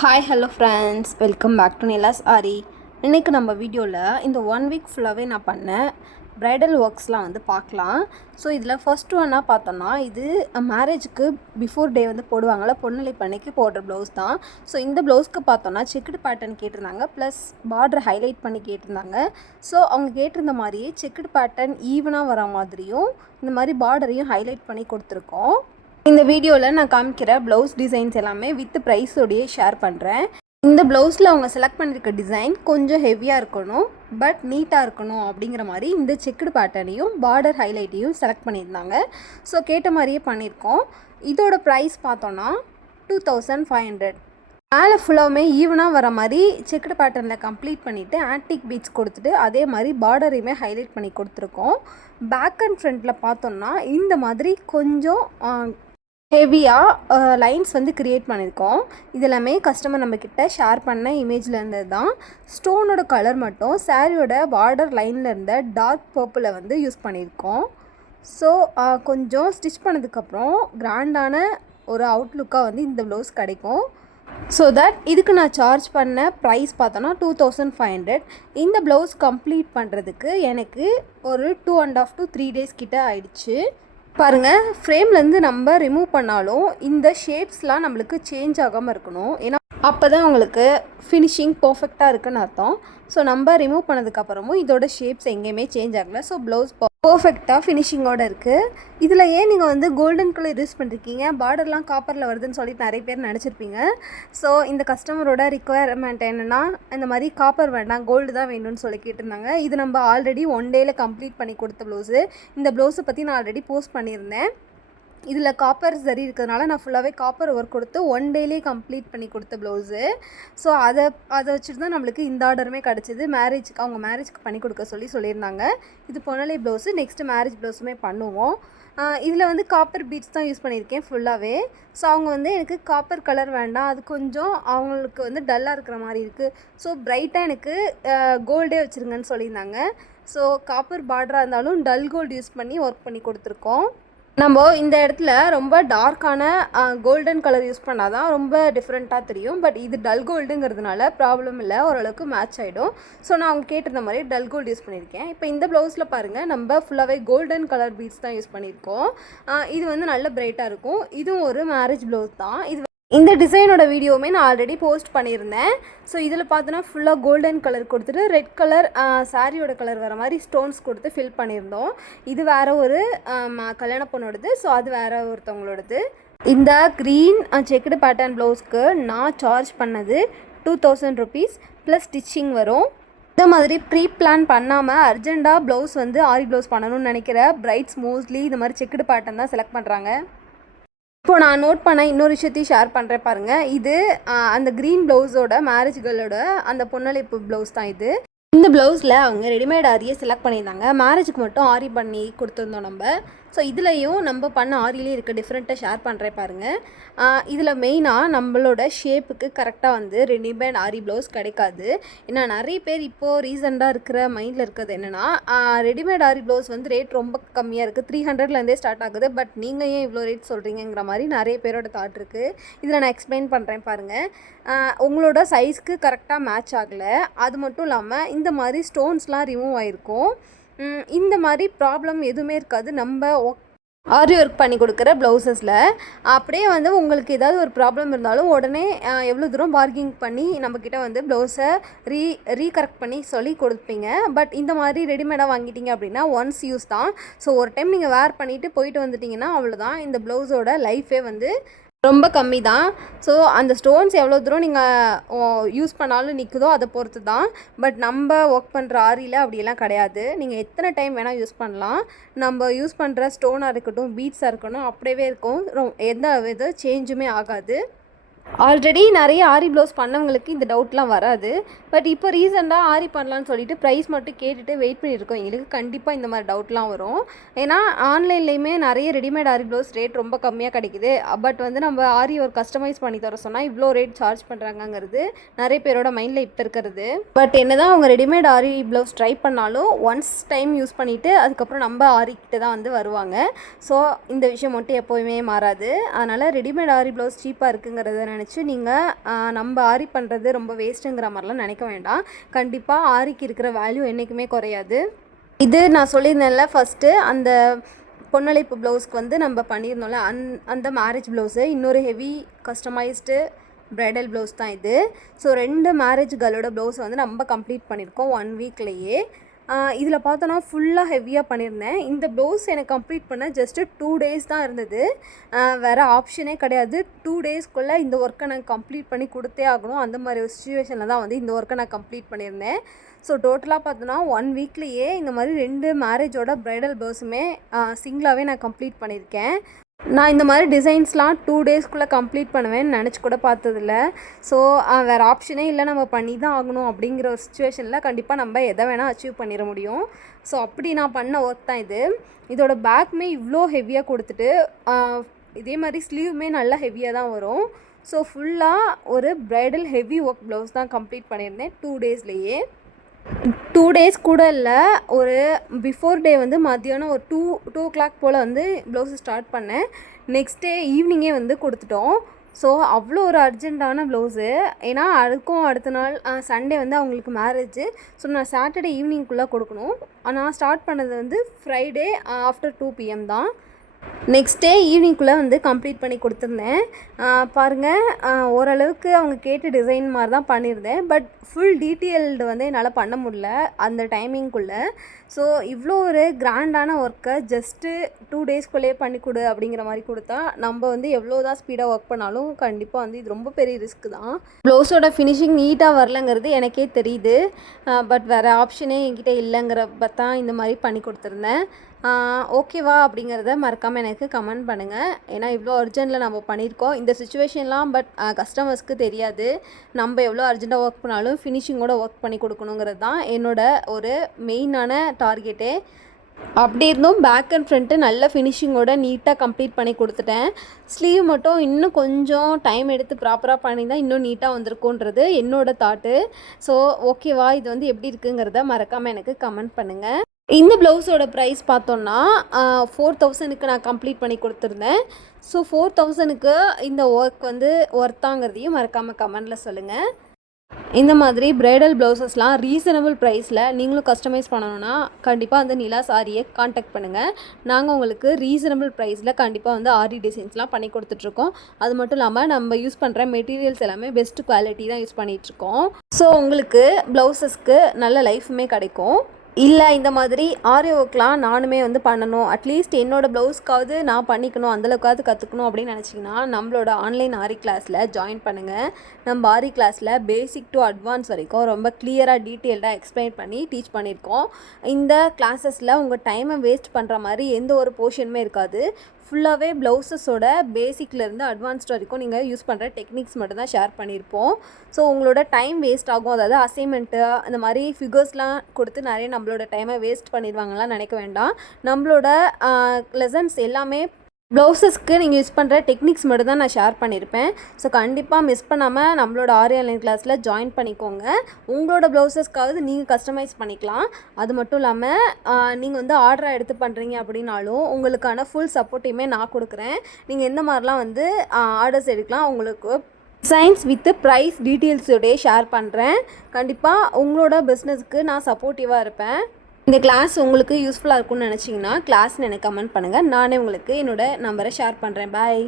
Hi hello friends, welcome back to Nila's Aari. இன்றைக்கி நம்ம வீடியோவில் இந்த 1 வீக் ஃபுல்லாகவே நான் பண்ண ப்ரைடல் ஒர்க்ஸ்லாம் பார்க்கலாம். ஸோ இதில் ஃபர்ஸ்ட் ஒன்னாக பார்த்தோன்னா, இது மேரேஜுக்கு பிஃபோர் டே போடுவாங்கள்ல, பொண்ணுலை பண்ணைக்கு போடுற ப்ளவுஸ் தான். ஸோ இந்த ப்ளவுஸ்க்கு பார்த்தோன்னா செக்குடு பேட்டர்ன் கேட்டிருந்தாங்க, ப்ளஸ் பார்டர் ஹைலைட் பண்ணி கேட்டிருந்தாங்க. ஸோ அவங்க கேட்டிருந்த மாதிரியே செக்குடு பேட்டர்ன் ஈவனாக வர மாதிரியும் இந்த மாதிரி பார்டரையும் ஹைலைட் பண்ணி கொடுத்துருக்கோம். இந்த வீடியோவில் நான் காமிக்கிற ப்ளவுஸ் டிசைன்ஸ் எல்லாமே வித் ப்ரைஸோடையே ஷேர் பண்ணுறேன். இந்த ப்ளவுஸில் அவங்க செலக்ட் பண்ணியிருக்க டிசைன் கொஞ்சம் ஹெவியாக இருக்கணும், பட் நீட்டாக இருக்கணும் அப்படிங்கிற மாதிரி இந்த செக்குடு பேட்டர்னையும் பார்டர் ஹைலைட்டையும் செலக்ட் பண்ணியிருந்தாங்க. ஸோ கேட்ட மாதிரியே பண்ணியிருக்கோம். இதோட ப்ரைஸ் பார்த்தோன்னா 2500. மேலே ஃபுல்லாகவுமே ஈவனாக வர மாதிரி செக்குடு பேட்டர்னில் கம்ப்ளீட் பண்ணிவிட்டு ஆன்டிக் பீட்ஸ் கொடுத்துட்டு அதே மாதிரி பார்டரையுமே ஹைலைட் பண்ணி கொடுத்துருக்கோம். பேக் அண்ட் ஃப்ரண்ட்டில் பார்த்தோன்னா இந்த மாதிரி கொஞ்சம் ஹெவியாக லைன்ஸ் க்ரியேட் பண்ணியிருக்கோம். இது எல்லாமே கஸ்டமர் நம்மக்கிட்ட ஷேர் பண்ண இமேஜில் இருந்தது தான். ஸ்டோனோட கலர் மட்டும் சாரியோட பார்டர் லைனில் இருந்த டார்க் பர்பிளை யூஸ் பண்ணியிருக்கோம். ஸோ கொஞ்சம் ஸ்டிச் பண்ணதுக்கப்புறம் கிராண்டான ஒரு அவுட்லுக்காக இந்த ப்ளவுஸ் கிடைக்கும். ஸோ தட் இதுக்கு நான் சார்ஜ் பண்ண ப்ரைஸ் பார்த்தோன்னா 2500. இந்த ப்ளவுஸ் கம்ப்ளீட் பண்ணுறதுக்கு எனக்கு ஒரு 2.5 to 3 days கிட்ட ஆயிடுச்சு. பாருங்கள், ஃப்ரேம்லேருந்து நம்ம ரிமூவ் பண்ணாலும் இந்த ஷேப்ஸ்லாம் நம்மளுக்கு சேஞ்ச் ஆகாமல் இருக்கணும். ஏன்னா அப்போ தான் உங்களுக்கு ஃபினிஷிங் பர்ஃபெக்டாக இருக்குன்னு அர்த்தம். ஸோ நம்ம ரிமூவ் பண்ணதுக்கப்புறமும் இதோட ஷேப்ஸ் எங்கேயுமே சேஞ்ச் ஆகலை. ஸோ ப்ளவுஸ் பர்ஃபெக்டாக ஃபினிஷிங்கோடு இருக்குது. இதில் ஏன் நீங்கள் கோல்டன் கலர் யூஸ் பண்ணிருக்கீங்க, பார்டர்லாம் காப்பரில் வருதுன்னு சொல்லிட்டு நிறைய பேர் நினச்சிருப்பீங்க. ஸோ இந்த கஸ்டமரோட ரிக்குவயர்மெண்ட் என்னென்னா, இந்த மாதிரி காப்பர் வேண்டாம், கோல்டு தான் வேணும்னு சொல்லி கேட்டிருந்தாங்க. இது நம்ம ஆல்ரெடி 1 டேயில் கம்ப்ளீட் பண்ணி கொடுத்த ப்ளவுஸு. இந்த ப்ளவுஸை பற்றி நான் ஆல்ரெடி போஸ்ட் பண்ணியிருந்தேன். இதில் காப்பர் சரி இருக்கிறதுனால நான் ஃபுல்லாகவே காப்பர் ஒர்க் கொடுத்து 1 டேலேயே கம்ப்ளீட் பண்ணி கொடுத்த ப்ளவுஸு. ஸோ அதை வச்சுட்டு தான் நம்மளுக்கு இந்த ஆர்டருமே கிடச்சிது. அவங்க மேரேஜ்க்கு பண்ணி கொடுக்க சொல்லியிருந்தாங்க. இது பொன்னலை ப்ளவுஸு. நெக்ஸ்ட்டு மேரேஜ் ப்ளவுஸுமே பண்ணுவோம். இதில் காப்பர் பீட்ஸ் தான் யூஸ் பண்ணியிருக்கேன் ஃபுல்லாகவே. ஸோ அவங்க எனக்கு காப்பர் கலர் வேண்டாம், அது கொஞ்சம் அவங்களுக்கு டல்லாக இருக்கிற மாதிரி இருக்குது, ஸோ பிரைட்டாக எனக்கு கோல்டே வச்சுருங்கன்னு சொல்லியிருந்தாங்க. ஸோ காப்பர் பார்டராக இருந்தாலும் டல் கோல்டு யூஸ் பண்ணி ஒர்க் பண்ணி கொடுத்துருக்கோம். நம்ம இந்த இடத்துல ரொம்ப டார்க்கான கோல்டன் கலர் யூஸ் பண்ணால் தான் ரொம்ப டிஃப்ரெண்ட்டாக தெரியும். பட் இது டல் கோல்டுங்கிறதுனால ப்ராப்ளம் இல்லை, ஓரளவுக்கு மேட்ச் ஆகிடும். ஸோ நான் அவங்க கேட்டிருந்த மாதிரி டல் கோல்டு யூஸ் பண்ணியிருக்கேன். இப்போ இந்த ப்ளவுஸில் பாருங்கள், நம்ம ஃபுல்லாகவே கோல்டன் கலர் பீட்ஸ் தான் யூஸ் பண்ணியிருக்கோம். இது நல்ல பிரைட்டாக இருக்கும். இதுவும் ஒரு மேரேஜ் ப்ளவுஸ் தான். இது இந்த டிசைனோட வீடியோவுமே நான் ஆல்ரெடி போஸ்ட் பண்ணியிருந்தேன். ஸோ இதில் பார்த்தோன்னா ஃபுல்லாக கோல்டன் கலர் கொடுத்துட்டு ரெட் கலர் சாரியோட கலர் வர மாதிரி ஸ்டோன்ஸ் கொடுத்து ஃபில் பண்ணியிருந்தோம். இது வேறு ஒரு கல்யாண பொண்ணோடது, ஸோ அது வேறு ஒருத்தவங்களோடது. இந்த க்ரீன் செக்குடு பேட்டர்ன் ப்ளவுஸ்க்கு நான் சார்ஜ் பண்ணது 2000 rupees ப்ளஸ் ஸ்டிச்சிங் வரும். இந்த மாதிரி ப்ரீ பிளான் பண்ணாமல் அர்ஜெண்ட்டாக ப்ளவுஸ் ஆரி ப்ளவுஸ் பண்ணணும்னு நினைக்கிற பிரைட்ஸ் மோஸ்ட்லி இந்த மாதிரி செக்குடு பேட்டர்ன் தான் செலக்ட் பண்ணுறாங்க. இப்போ நான் நோட் பண்ண இன்னொரு விஷயத்தையும் ஷேர் பண்ணுறேன் பாருங்கள். இது அந்த க்ரீன் ப்ளவுஸோட மேரேஜ் கேர்ளோட அந்த பொன்னலைப்பு ப்ளவுஸ் தான் இது. இந்த ப்ளவுஸில் அவங்க ரெடிமேட் ஆரியை செலக்ட் பண்ணியிருந்தாங்க. மேரேஜுக்கு மட்டும் ஆரி பண்ணி கொடுத்துருந்தோம் நம்ம. ஸோ இதுலேயும் நம்ம பண்ண ஆரியிலே இருக்க டிஃப்ரெண்ட்டாக ஷேர் பண்ணுறேன் பாருங்கள். இதில் மெயினாக நம்மளோட ஷேப்புக்கு கரெக்டாக ரெடிமேட் ஆரி ப்ளவுஸ் கிடைக்காது. ஏன்னா நிறைய பேர் இப்போது ரீசெண்டாக இருக்கிற மைண்டில் இருக்கிறது என்னென்னா, ரெடிமேட் ஆரி ப்ளவுஸ் ரேட் ரொம்ப கம்மியாக இருக்குது, 300லேருந்தே ஸ்டார்ட் ஆகுது, பட் நீங்கள் ஏன் இவ்வளோ ரேட் சொல்கிறீங்கிற மாதிரி நிறைய பேரோட தாட் இருக்குது. இதில் நான் எக்ஸ்பிளைன் பண்ணுறேன் பாருங்கள். உங்களோட சைஸ்க்கு கரெக்டாக மேட்ச் ஆகலை, அது மட்டும் இல்லாமல் இந்த மாதிரி ஸ்டோன்ஸ்லாம் ரிமூவ் ஆகிருக்கும். இந்த மாதிரி ப்ராப்ளம் எதுவுமே இருக்காது நம்ம ஆரி ஒர்க் பண்ணி கொடுக்குற ப்ளவுசஸில். அப்படியே உங்களுக்கு ஏதாவது ஒரு ப்ராப்ளம் இருந்தாலும் உடனே எவ்வளோ தூரம் பார்கிங் பண்ணி நம்மக்கிட்ட ப்ளவுஸை ரீகரெக்ட் பண்ணி சொல்லி கொடுப்பீங்க. பட் இந்த மாதிரி ரெடிமேடாக வாங்கிட்டீங்க அப்படின்னா ஒன்ஸ் யூஸ் தான். ஸோ ஒரு டைம் நீங்கள் வேர் பண்ணிவிட்டு போயிட்டு வந்துட்டிங்கன்னா அவ்வளோதான். இந்த ப்ளவுஸோட லைஃபே ரொம்ப கம்மி தான். ஸோ அந்த ஸ்டோன்ஸ் எவ்வளோ தூரம் நீங்கள் யூஸ் பண்ணாலும் நிற்குதோ அதை பொறுத்து தான். பட் நம்ம ஒர்க் பண்ணுற ஆரியில் அப்படியெல்லாம் கிடையாது. நீங்கள் எத்தனை டைம் வேணால் யூஸ் பண்ணலாம். நம்ம யூஸ் பண்ணுற ஸ்டோனாக இருக்கட்டும், பீட்ஸாக இருக்கட்டும், அப்படியே இருக்கும். எந்த வித சேஞ்சுமே ஆகாது. ஆல்ரெடி நிறைய ஆரி ப்ளவுஸ் பண்ணவங்களுக்கு இந்த டவுட்லாம் வராது. பட் இப்போ ரீசெண்டாக ஆரி பண்ணலான்னு சொல்லிட்டு ப்ரைஸ் மட்டும் கேட்டுட்டு வெயிட் பண்ணியிருக்கோம். எங்களுக்கு கண்டிப்பாக இந்த மாதிரி டவுட்லாம் வரும். ஏன்னா ஆன்லைன்லேயுமே நிறைய ரெடிமேட் ஆரி ப்ளவுஸ் ரேட் ரொம்ப கம்மியாக கிடைக்குது. பட் வந்து நம்ம ஆரி ஒரு கஸ்டமைஸ் பண்ணி தர சொன்னால் இவ்வளோ ரேட் சார்ஜ் பண்ணுறாங்கங்கிறது நிறைய பேரோட மைண்டில் இப்போ இருக்கிறது. பட் என்ன தான் அவங்க ரெடிமேட் ஆரி ப்ளவுஸ் ட்ரை பண்ணாலும் ஒன்ஸ் டைம் யூஸ் பண்ணிவிட்டு அதுக்கப்புறம் நம்ம ஆரிக்கிட்ட தான் வந்து வருவாங்க. ஸோ இந்த விஷயம் மட்டும் எப்போவுமே மாறாது. அதனால் ரெடிமேட் ஆரி ப்ளவுஸ் சீப்பாக இருக்குங்கிறத நினச்சி நீங்கள் நம்ம ஆரி பண்ணுறது ரொம்ப வேஸ்ட்டுங்கிற மாதிரிலாம் நினைக்க வேண்டாம். கண்டிப்பாக ஆரிக்கு இருக்கிற வேல்யூ என்றைக்குமே குறையாது. இது நான் சொல்லியிருந்தேன்ல ஃபஸ்ட்டு அந்த பொன்னழைப்பு ப்ளவுஸ்க்கு வந்து நம்ம பண்ணியிருந்தோம்ல அந்த மேரேஜ் ப்ளவுஸு இன்னொரு ஹெவி கஸ்டமைஸ்டு ப்ரைடல் ப்ளவுஸ் தான் இது. ஸோ 2 மேரேஜ் கேர்ளோட ப்ளவுஸை வந்து நம்ம கம்ப்ளீட் பண்ணியிருக்கோம் 1 வீக்லேயே. இதில் பார்த்தோன்னா ஃபுல்லாக ஹெவியாக பண்ணியிருந்தேன். இந்த ப்ளவுஸ் எனக்கு கம்ப்ளீட் பண்ண ஜஸ்ட்டு 2 டேஸ் தான் இருந்தது. வேறு ஆப்ஷனே கிடையாது. 2 டேஸ்க்குள்ளே இந்த ஒர்க்கை நான் கம்ப்ளீட் பண்ணி கொடுத்தே ஆகணும். அந்த மாதிரி ஒரு சுச்சுவேஷனில் தான் வந்து இந்த ஒர்க்கை நான் கம்ப்ளீட் பண்ணியிருந்தேன். ஸோ டோட்டலாக பார்த்தோன்னா 1 வீக்லேயே இந்த மாதிரி 2 மேரேஜோட ப்ரைடல் ப்ளவுஸுமே சிங்கிளாகவே நான் கம்ப்ளீட் பண்ணியிருக்கேன். நான் இந்த மாதிரி டிசைன்ஸ்லாம் 2 டேஸ்க்குள்ளே கம்ப்ளீட் பண்ணுவேன்னு நினச்சி கூட பார்த்ததில்ல. ஸோ வேறு ஆப்ஷனே இல்லை, நம்ம பண்ணி தான் ஆகணும் அப்படிங்கிற ஒரு சுச்சுவேஷனில் கண்டிப்பாக நம்ம எதை வேணால் அச்சீவ் பண்ணிட முடியும். ஸோ அப்படி நான் பண்ண ஒர்க் தான் இது. இதோட பேக்குமே இவ்வளோ ஹெவியாக கொடுத்துட்டு இதே மாதிரி ஸ்லீவுமே நல்லா ஹெவியாக தான் வரும். ஸோ ஃபுல்லாக ஒரு ப்ரைடல் ஹெவி ஒர்க் ப்ளவுஸ் தான் கம்ப்ளீட் பண்ணியிருந்தேன் 2 டேஸ்லேயே. 2 டேஸ் கூட இல்லை, ஒரு பிஃபோர் டே வந்து மத்தியானம் ஒரு 2 o'clock போல் வந்து ப்ளவுஸு ஸ்டார்ட் பண்ணேன். நெக்ஸ்ட் டே ஈவினிங்கே வந்து கொடுத்துட்டோம். ஸோ அவ்வளோ ஒரு அர்ஜெண்ட்டான ப்ளவுஸு. ஏன்னா அதுக்கும் அடுத்த நாள் சண்டே வந்து அவங்களுக்கு மேரேஜு. ஸோ நான் சாட்டர்டே ஈவினிங்குள்ளே கொடுக்கணும். நான் ஸ்டார்ட் பண்ணது வந்து ஃப்ரைடே ஆஃப்டர் 2 PM தான். நெக்ஸ்ட் டே ஈவினிங்குள்ளே வந்து கம்ப்ளீட் பண்ணி கொடுத்துருந்தேன். பாருங்கள், ஓரளவுக்கு அவங்க கேட்ட டிசைன் மாதிரி தான் பண்ணியிருந்தேன். பட் ஃபுல் டீட்டெயில்டு வந்து என்னால் பண்ண முடியல அந்த டைமிங்குள்ளே. ஸோ இவ்வளோ ஒரு கிராண்டான ஒர்க்கை ஜஸ்ட்டு 2 டேஸ்க்குள்ளேயே பண்ணி கொடு அப்படிங்கிற மாதிரி கொடுத்தா நம்ம வந்து எவ்வளோ தான் ஸ்பீடாக ஒர்க் பண்ணாலும் கண்டிப்பாக வந்து இது ரொம்ப பெரிய ரிஸ்க் தான். ப்ளவுஸோட ஃபினிஷிங் நீட்டாக வரலங்கிறது எனக்கே தெரியுது. பட் வேறு ஆப்ஷனே என்கிட்ட இல்லைங்கிறப்ப தான் இந்த மாதிரி பண்ணி கொடுத்துருந்தேன். ஓகேவா அப்படிங்கிறத மறக்காமல் எனக்கு கமெண்ட் பண்ணுங்கள். ஏன்னா இவ்வளோ அர்ஜென்ட்டில் நம்ம பண்ணியிருக்கோம் இந்த சுச்சுவேஷன்லாம். பட் கஸ்டமர்ஸ்க்கு தெரியாது நம்ம எவ்வளோ அர்ஜென்ட்டாக ஒர்க் பண்ணாலும் ஃபினிஷிங்கோட ஒர்க் பண்ணி கொடுக்கணுங்கிறது தான் என்னோடய ஒரு மெயினான டார்கெட்டே. அப்படி இருந்தும் பேக் அண்ட் ஃப்ரண்ட்டு நல்ல ஃபினிஷிங்கோட நீட்டாக கம்ப்ளீட் பண்ணி கொடுத்துட்டேன். ஸ்லீவ் மட்டும் இன்னும் கொஞ்சம் டைம் எடுத்து ப்ராப்பராக பண்ணி தான் இன்னும் நீட்டாக வந்திருக்குன்றது என்னோடய தாட்டு. ஸோ ஓகேவா, இது வந்து எப்படி இருக்குங்கிறத மறக்காமல் எனக்கு கமெண்ட் பண்ணுங்கள். இந்த ப்ளவுஸோட ப்ரைஸ் பார்த்தோன்னா 4000க்கு நான் கம்ப்ளீட் பண்ணி கொடுத்துருந்தேன். ஸோ 4000க்கு இந்த ஒர்க் வந்து ஒர்த்தாங்கிறதையும் மறக்காமல் கமெண்டில் சொல்லுங்கள். இந்த மாதிரி ப்ரைடல் ப்ளவுசஸ்லாம் ரீசனபிள் ப்ரைஸில் நீங்களும் கஸ்டமைஸ் பண்ணணுன்னா கண்டிப்பாக வந்து நிலாஸ் ஆரியை காண்டாக்ட் பண்ணுங்கள். நாங்கள் உங்களுக்கு ரீசனபிள் ப்ரைஸில் கண்டிப்பாக வந்து ஆரி டிசைன்ஸ்லாம் பண்ணி கொடுத்துட்ருக்கோம். அது மட்டும் இல்லாமல் நம்ம யூஸ் பண்ணுற மெட்டீரியல்ஸ் எல்லாமே பெஸ்ட் குவாலிட்டி தான் யூஸ் பண்ணிகிட்ருக்கோம். ஸோ உங்களுக்கு ப்ளவுசஸ்க்கு நல்ல லைஃபுமே கிடைக்கும். இல்லை இந்த மாதிரி ஆரி ஒர்க்லாம் நானுமே வந்து பண்ணணும், அட்லீஸ்ட் என்னோடய ப்ளவுஸ்க்காவது நான் பண்ணிக்கணும், அந்தளவுக்காவது கற்றுக்கணும் அப்படின்னு நினச்சிங்கன்னா நம்மளோட ஆன்லைன் ஆரி கிளாஸில் ஜாயின் பண்ணுங்கள். நம்ம ஆரி கிளாஸில் பேசிக் டு அட்வான்ஸ் வரைக்கும் ரொம்ப கிளியராக டீட்டெயில்டாக எக்ஸ்பிளைன் பண்ணி டீச் பண்ணியிருக்கோம். இந்த கிளாஸஸில் உங்கள் டைமை வேஸ்ட் பண்ணுற மாதிரி எந்த ஒரு போர்ஷனுமே இருக்காது. ஃபுல்லாகவே ப்ளவுஸஸோட பேசிக்லேருந்து அட்வான்ஸ்ட் வரைக்கும் நீங்கள் யூஸ் பண்ணுற டெக்னிக்ஸ் மட்டும்தான் ஷேர் பண்ணியிருப்போம். ஸோ உங்களோட டைம் வேஸ்ட் ஆகும். அதாவது அசைன்மெண்ட்டு இந்த மாதிரி ஃபிகர்ஸ்லாம் கொடுத்து நிறைய நம்மளோட டைமை வேஸ்ட் பண்ணிடுவாங்கலாம் நினைக்க வேண்டாம். நம்மளோட லெசன்ஸ் எல்லாமே ப்ளவுஸஸ்க்கு நீங்கள் யூஸ் பண்ணுற டெக்னிக்ஸ் மட்டும் தான் நான் ஷேர் பண்ணியிருப்பேன். ஸோ கண்டிப்பாக மிஸ் பண்ணாமல் நம்மளோட ஆரி ஆன்லைன் கிளாஸில் ஜாயின் பண்ணிக்கோங்க. உங்களோட ப்ளவுஸஸ்க்காவது நீங்கள் கஸ்டமைஸ் பண்ணிக்கலாம். அது மட்டும் இல்லாமல் நீங்கள் வந்து ஆர்டராக எடுத்து பண்ணுறீங்க அப்படின்னாலும் உங்களுக்கான ஃபுல் சப்போர்ட்டையுமே நான் கொடுக்குறேன். நீங்கள் எந்த மாதிரிலாம் வந்து ஆர்டர்ஸ் எடுக்கலாம், உங்களுக்கு டிசைன்ஸ் வித் ப்ரைஸ் டீட்டெயில்ஸோடய ஷேர் பண்ணுறேன். கண்டிப்பாக உங்களோட பிஸ்னஸ்க்கு நான் சப்போர்ட்டிவாக இருப்பேன். இந்த கிளாஸ் உங்களுக்கு யூஸ்ஃபுல்லாக இருக்கும்னு நினச்சிங்கன்னா கிளாஸ்னு எனக்கு கமெண்ட் பண்ணுங்கள். நானே உங்களுக்கு என்னோடய நம்பரை ஷேர் பண்ணுறேன். பாய்.